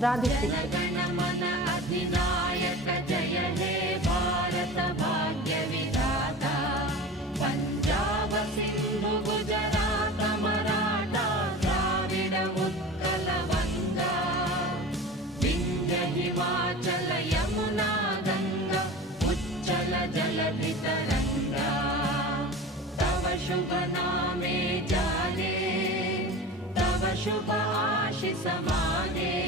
राधिके। जनगणमन अधिनायक जय हे भारत भाग्य विधाता। पंजाब सिंधु गुजरात मराठा द्राविड उत्कल बंगा। विंध्य हिमाचल यमुना गंगा उच्चल जलधि तरंगा। तव शुभ नामे जागे, तव शुभ आशीष मागे।